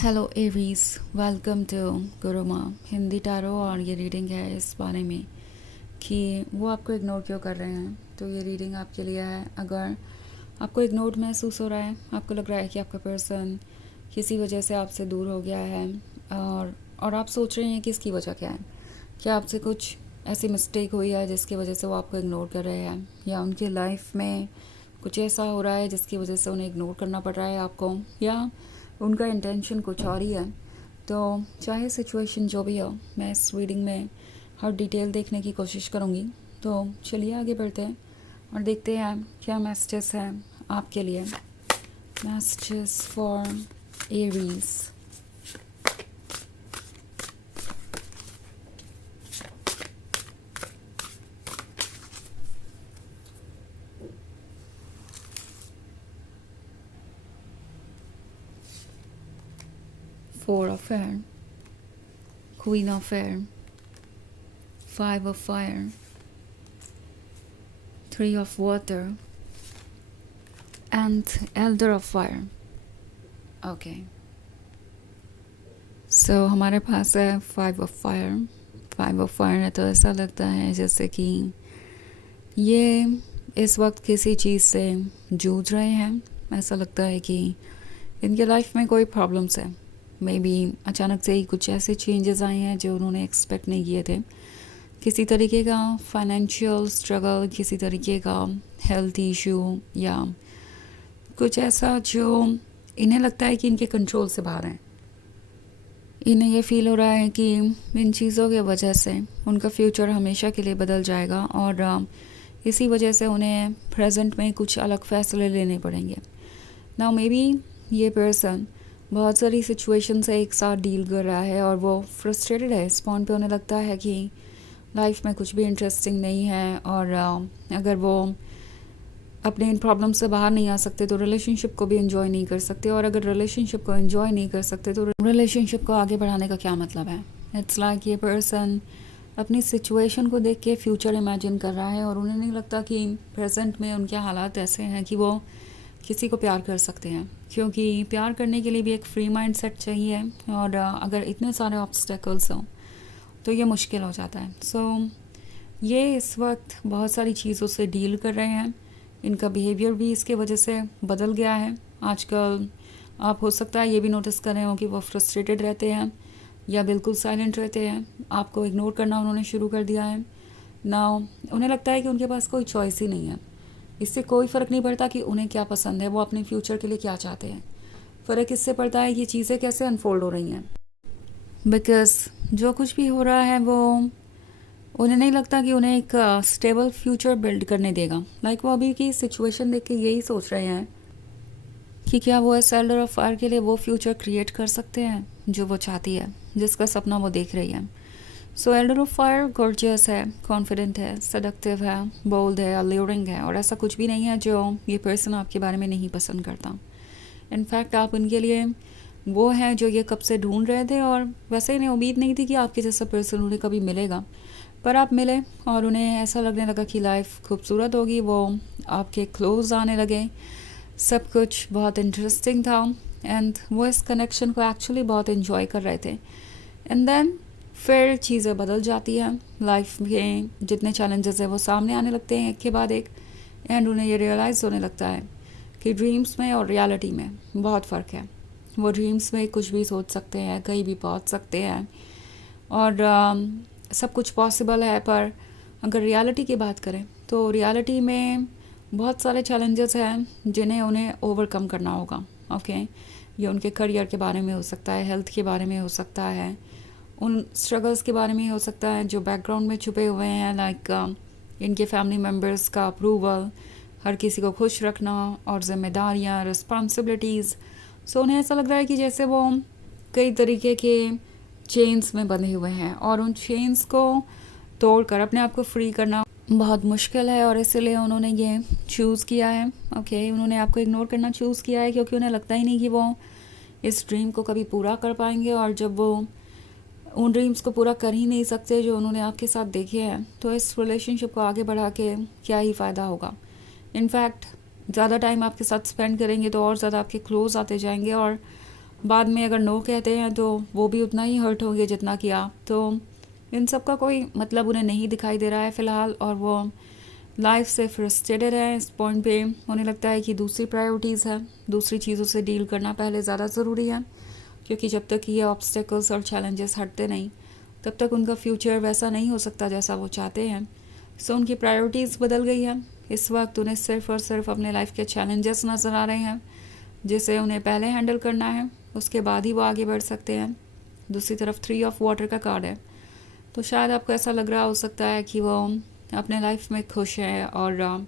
Hello Aries, welcome to Guruma Hindi tarot. और ये reading है इस बारे में कि वो आपको इग्नोर क्यों कर रहे हैं। तो ये रीडिंग आपके लिए है। अगर आपको इग्नोर महसूस हो रहा है, आपको लग रहा है कि आपका पर्सन किसी वजह से आपसे दूर हो गया है और आप सोच रहे हैं कि इसकी वजह क्या है। क्या आपसे कुछ ऐसी मिस्टेक हुई है जिसकी वजह से वो आपको इग्नोर कर रहे हैं, या उनकी लाइफ में कुछ ऐसा हो रहा है जिसकी वजह से उन्हें इग्नोर करना पड़ रहा है आपको, या उनका इंटेंशन कुछ और ही है। तो चाहे सिचुएशन जो भी हो, मैं इस रीडिंग में हर डिटेल देखने की कोशिश करूँगी। तो चलिए आगे बढ़ते हैं और देखते हैं क्या मैसेजेस हैं आपके लिए। Messages for Aries. Four of Fire, Queen of Fire, Five of Fire, Three of Water and Elder of Fire. Okay, so हमारे पास है five of fire. Five of fire है तो ऐसा लगता है जैसे कि ये इस वक्त किसी चीज़ से जूझ रहे हैं। ऐसा लगता है कि इनके लाइफ में कोई प्रॉब्लम्स है। मे बी अचानक से ही कुछ ऐसे चेंजेस आए हैं जो उन्होंने एक्सपेक्ट नहीं किए थे। किसी तरीके का फाइनेंशियल स्ट्रगल, किसी तरीके का हेल्थ इशू, या कुछ ऐसा जो इन्हें लगता है कि इनके कंट्रोल से बाहर है। इन्हें ये फील हो रहा है कि इन चीज़ों की वजह से उनका फ्यूचर हमेशा के लिए बदल जाएगा और इसी वजह से उन्हें प्रेजेंट में कुछ अलग फैसले लेने पड़ेंगे। नाउ मे बी ये पर्सन बहुत सारी सिचुएशन से एक साथ डील कर रहा है और वो फ्रस्ट्रेटेड है। इस पॉइंट पे उन्हें लगता है कि लाइफ में कुछ भी इंटरेस्टिंग नहीं है और अगर वो अपने इन प्रॉब्लम से बाहर नहीं आ सकते तो रिलेशनशिप को भी एंजॉय नहीं कर सकते, और अगर रिलेशनशिप को एंजॉय नहीं कर सकते तो रिलेशनशिप को आगे बढ़ाने का क्या मतलब है। इट्स लाइक ये पर्सन अपनी सिचुएशन को देख के फ्यूचर इमेजिन कर रहा है और उन्हें नहीं लगता कि प्रेजेंट में उनके हालात ऐसे हैं कि वो किसी को प्यार कर सकते हैं, क्योंकि प्यार करने के लिए भी एक फ्री माइंड सेट चाहिए और अगर इतने सारे ऑब्स्टेकल्स हों तो ये मुश्किल हो जाता है। ये इस वक्त बहुत सारी चीज़ों से डील कर रहे हैं। इनका बिहेवियर भी इसके वजह से बदल गया है। आजकल आप हो सकता है ये भी नोटिस कर रहे हो कि वो फ्रस्ट्रेटेड रहते हैं या बिल्कुल साइलेंट रहते हैं। आपको इग्नोर करना उन्होंने शुरू कर दिया है। नाउ उन्हें लगता है कि उनके पास कोई चॉइस ही नहीं है। इससे कोई फ़र्क नहीं पड़ता कि उन्हें क्या पसंद है, वो अपने फ्यूचर के लिए क्या चाहते हैं। फ़र्क इससे पड़ता है कि चीज़ें कैसे अनफोल्ड हो रही हैं। बिकॉज़ जो कुछ भी हो रहा है वो उन्हें नहीं लगता कि उन्हें एक स्टेबल फ्यूचर बिल्ड करने देगा। लाइक वो अभी की सिचुएशन देख के यही सोच रहे हैं कि क्या वो इस एल्डर ऑफ फायर के लिए वो फ्यूचर क्रिएट कर सकते हैं जो वो चाहती है, जिसका सपना वो देख रही है। सो एल्डर ऑफ फायर गॉर्जियस है, कॉन्फिडेंट है, सडक्टिव है, बोल्ड है, अल्यूरिंग है, और ऐसा कुछ भी नहीं है जो ये पर्सन आपके बारे में नहीं पसंद करता। इनफैक्ट आप उनके लिए वो हैं जो ये कब से ढूंढ रहे थे, और वैसे इन्हें उम्मीद नहीं थी कि आपके जैसा पर्सन उन्हें कभी मिलेगा, पर आप मिले और उन्हें ऐसा लगने लगा कि लाइफ खूबसूरत होगी। वो आपके क्लोज आने लगे, सब कुछ बहुत इंटरेस्टिंग था एंड वो इस कनेक्शन को एक्चुअली बहुत इन्जॉय कर रहे थे। एंड देन फिर चीज़ें बदल जाती हैं। लाइफ में जितने चैलेंजेस हैं वो सामने आने लगते हैं एक के बाद एक, एंड उन्हें ये रियलाइज़ होने लगता है कि ड्रीम्स में और रियलिटी में बहुत फ़र्क है। वो ड्रीम्स में कुछ भी सोच सकते हैं, कहीं भी पहुंच सकते हैं और सब कुछ पॉसिबल है, पर अगर रियलिटी की बात करें तो रियलिटी में बहुत सारे चैलेंजेस हैं जिन्हें उन्हें ओवरकम करना होगा। ओके, ये उनके करियर के बारे में हो सकता है, हेल्थ के बारे में हो सकता है, उन स्ट्रगल्स के बारे में हो सकता है जो बैकग्राउंड में छुपे हुए हैं। लाइक इनके फैमिली मेम्बर्स का अप्रूवल, हर किसी को खुश रखना और जिम्मेदारियाँ, रिस्पॉन्सिबिलिटीज़। सो उन्हें ऐसा लग रहा है कि जैसे वो कई तरीके के चेन्स में बंधे हुए हैं और उन चेन्स को तोड़कर अपने आप को फ्री करना बहुत मुश्किल है, और इसलिए उन्होंने ये चूज़ किया है। ओके, उन्होंने आपको इग्नोर करना चूज़ किया है क्योंकि उन्हें लगता ही नहीं कि वो इस ड्रीम को कभी पूरा कर पाएंगे, और जब वो उन ड्रीम्स को पूरा कर ही नहीं सकते जो उन्होंने आपके साथ देखे हैं, तो इस रिलेशनशिप को आगे बढ़ा के क्या ही फ़ायदा होगा। इनफैक्ट ज़्यादा टाइम आपके साथ स्पेंड करेंगे तो और ज़्यादा आपके क्लोज आते जाएंगे और बाद में अगर नो कहते हैं तो वो भी उतना ही हर्ट होंगे जितना कि आप। तो इन सब का कोई मतलब उन्हें नहीं दिखाई दे रहा है फ़िलहाल, और वो लाइफ से फ्रस्ट्रेटेड है इस पॉइंट पे। उन्हें लगता है कि दूसरी प्रायोरिटीज़ है, दूसरी चीज़ों से डील करना पहले ज़्यादा ज़रूरी है, क्योंकि जब तक ये ऑब्स्टेकल्स और चैलेंजेस हटते नहीं तब तक उनका फ्यूचर वैसा नहीं हो सकता जैसा वो चाहते हैं। सो उनकी प्रायोरिटीज़ बदल गई है। इस वक्त उन्हें सिर्फ़ और सिर्फ अपने लाइफ के चैलेंजेस नज़र आ रहे हैं जिसे उन्हें पहले हैंडल करना है, उसके बाद ही वो आगे बढ़ सकते हैं। दूसरी तरफ 3 ऑफ वाटर का कार्ड है, तो शायद आपको ऐसा लग रहा हो सकता है कि वो अपने लाइफ में खुश है और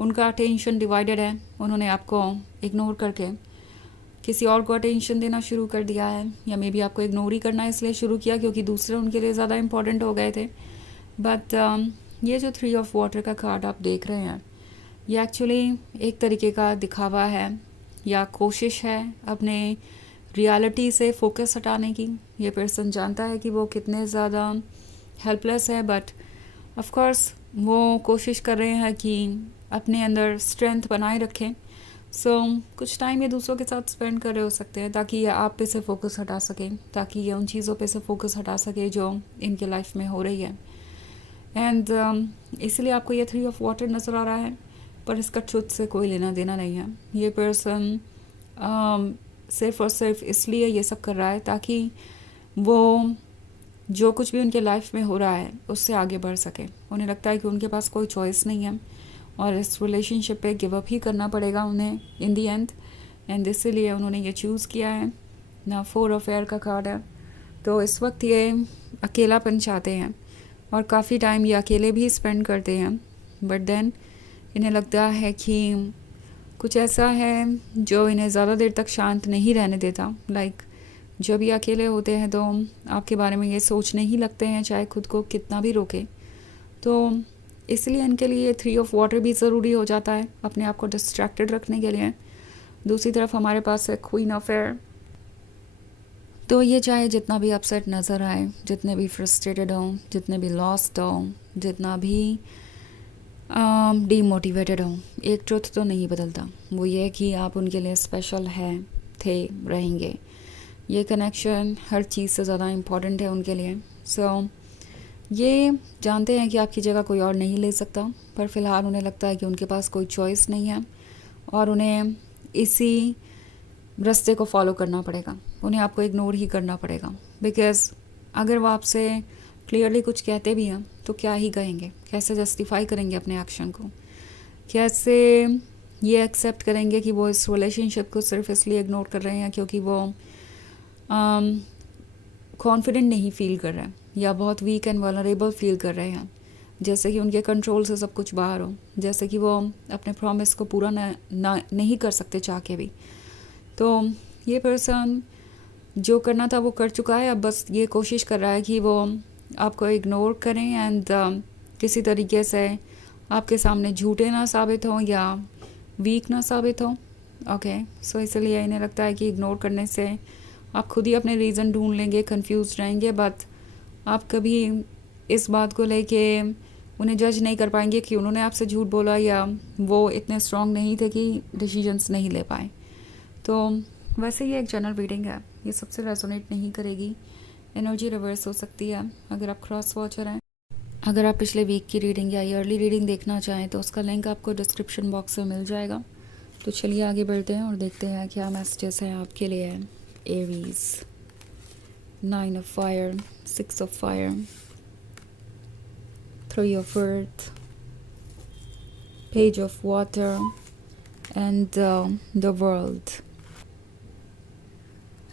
उनका अटेंशन डिवाइडेड है। उन्होंने आपको इग्नोर करके किसी और को अटेंशन देना शुरू कर दिया है, या मे बी आपको इग्नोर ही करना इसलिए शुरू किया क्योंकि दूसरे उनके लिए ज़्यादा इंपॉर्टेंट हो गए थे। बट ये जो 3 ऑफ वाटर का कार्ड आप देख रहे हैं, ये एक्चुअली एक तरीके का दिखावा है या कोशिश है अपने रियलिटी से फोकस हटाने की। ये पर्सन जानता है कि वो कितने ज़्यादा हेल्पलेस है, बट ऑफ कोर्स वो कोशिश कर रहे हैं कि अपने अंदर स्ट्रेंथ बनाए रखें। सो कुछ टाइम ये दूसरों के साथ स्पेंड कर रहे हो सकते हैं ताकि ये आप पे से फोकस हटा सकें, ताकि ये उन चीज़ों पे से फोकस हटा सके जो इनके लाइफ में हो रही है। एंड इसलिए आपको ये 3 ऑफ वाटर नज़र आ रहा है, पर इसका ट्रुथ से कोई लेना देना नहीं है। ये पर्सन सिर्फ और सिर्फ इसलिए ये सब कर रहा है ताकि वो जो कुछ भी उनके लाइफ में हो रहा है उससे आगे बढ़ सके। उन्हें लगता है कि उनके पास कोई चॉइस नहीं है और इस रिलेशनशिप पे गिव अप ही करना पड़ेगा उन्हें इन दी एंड इसीलिए उन्होंने ये चूज़ किया है ना। 4 ऑफ एयर का कार्ड है, तो इस वक्त ये अकेलापन चाहते हैं और काफ़ी टाइम ये अकेले भी स्पेंड करते हैं, बट देन इन्हें लगता है कि कुछ ऐसा है जो इन्हें ज़्यादा देर तक शांत नहीं रहने देता। लाइक जब ये अकेले होते हैं तो आपके बारे में ये सोचने ही लगते हैं चाहे खुद को कितना भी रोके। तो इसलिए इनके लिए 3 ऑफ वाटर भी ज़रूरी हो जाता है अपने आप को डिस्ट्रैक्टेड रखने के लिए। दूसरी तरफ हमारे पास है क्वीन ऑफ एयर, तो ये चाहे जितना भी अपसेट नज़र आए, जितने भी फ्रस्ट्रेटेड हों, जितने भी लॉस्ट हों, जितना भी डीमोटिवेटेड हों, एक ट्रुथ तो नहीं बदलता, वो ये कि आप उनके लिए स्पेशल हैं, थे, रहेंगे। ये कनेक्शन हर चीज़ से ज़्यादा इम्पॉर्टेंट है उनके लिए। सो ये जानते हैं कि आपकी जगह कोई और नहीं ले सकता, पर फ़िलहाल उन्हें लगता है कि उनके पास कोई चॉइस नहीं है और उन्हें इसी रास्ते को फॉलो करना पड़ेगा। उन्हें आपको इग्नोर ही करना पड़ेगा, बिकॉज़ अगर वो आपसे क्लियरली कुछ कहते भी हैं तो क्या ही कहेंगे, कैसे जस्टिफाई करेंगे अपने एक्शन को, कैसे ये एक्सेप्ट करेंगे कि वो इस रिलेशनशिप को सिर्फ इसलिए इग्नोर कर रहे हैं क्योंकि वो कॉन्फिडेंट नहीं फील कर रहे हैं या बहुत वीक एंड वल्नरेबल फील कर रहे हैं, जैसे कि उनके कंट्रोल से सब कुछ बाहर हो, जैसे कि वो अपने प्रॉमिस को पूरा नहीं कर सकते चाह के भी। तो ये पर्सन जो करना था वो कर चुका है, अब बस ये कोशिश कर रहा है कि वो आपको इग्नोर करें एंड किसी तरीके से आपके सामने झूठे ना साबित हों या वीक ना साबित हों। ओके, सो इसलिए इन्हें लगता है कि इग्नोर करने से आप खुद ही अपने रीज़न ढूंढ लेंगे, कंफ्यूज रहेंगे, बट आप कभी इस बात को लेके उन्हें जज नहीं कर पाएंगे कि उन्होंने आपसे झूठ बोला या वो इतने स्ट्रांग नहीं थे कि डिसीजंस नहीं ले पाए। तो वैसे ये एक जनरल रीडिंग है, ये सबसे रेजोनेट नहीं करेगी, एनर्जी रिवर्स हो सकती है अगर आप क्रॉस वॉचर हैं। अगर आप पिछले वीक की रीडिंग या ईयरली रीडिंग देखना चाहें तो उसका लिंक आपको डिस्क्रिप्शन बॉक्स में मिल जाएगा। तो चलिए आगे बढ़ते हैं और देखते हैं क्या मैसेजेस हैं आपके लिए। Aries, 9 of fire, 6 of fire, 3 of earth, page of water and the world.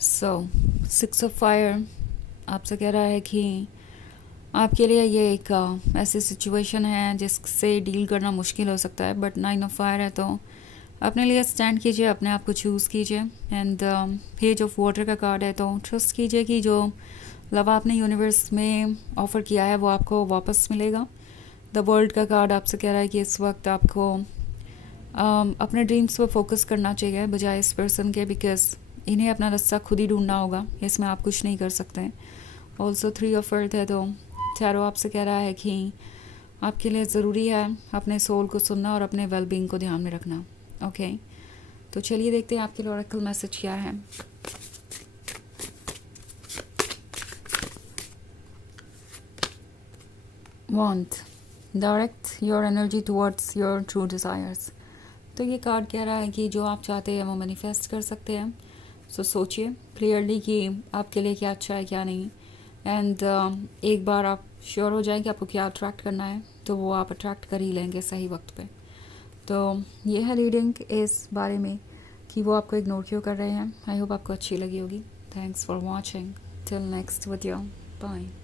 So 6 of fire आपसे कह रहा है कि आपके लिए ये एक ऐसी सिचुएशन है जिससे डील करना मुश्किल हो सकता है, बट 9 ऑफ फायर है तो अपने लिए स्टैंड कीजिए, अपने आप को चूज़ कीजिए। एंड पेज ऑफ वाटर का कार्ड है तो ट्रस्ट कीजिए कि जो लव आपने यूनिवर्स में ऑफ़र किया है वो आपको वापस मिलेगा। द वर्ल्ड का कार्ड आपसे कह रहा है कि इस वक्त आपको अपने ड्रीम्स पर फोकस करना चाहिए बजाय इस पर्सन के, बिकॉज इन्हें अपना रास्ता खुद ही ढूंढना होगा, इसमें आप कुछ नहीं कर सकते। ऑल्सो 3 ऑफ अर्थ है तो टैरो आपसे कह रहा है कि आपके लिए ज़रूरी है अपने सोल को सुनना और अपने वेलबींग को ध्यान में रखना। ओके, तो चलिए देखते हैं आपके लिए ऑरेकल मैसेज क्या है। Want, direct your energy towards your true desires. तो ये कार्ड कह रहा है कि जो आप चाहते हैं वो मैनिफेस्ट कर सकते हैं। सो सोचिए क्लियरली कि आपके लिए क्या अच्छा है क्या नहीं, एंड एक बार आप श्योर हो जाए कि आपको क्या अट्रैक्ट करना है तो वो आप अट्रैक्ट कर ही लेंगे सही वक्त पे। तो ये है रीडिंग इस बारे में कि वो आपको इग्नोर क्यों कर रहे हैं। आई होप आपको अच्छी लगी होगी। Thanks for watching, till next video, bye.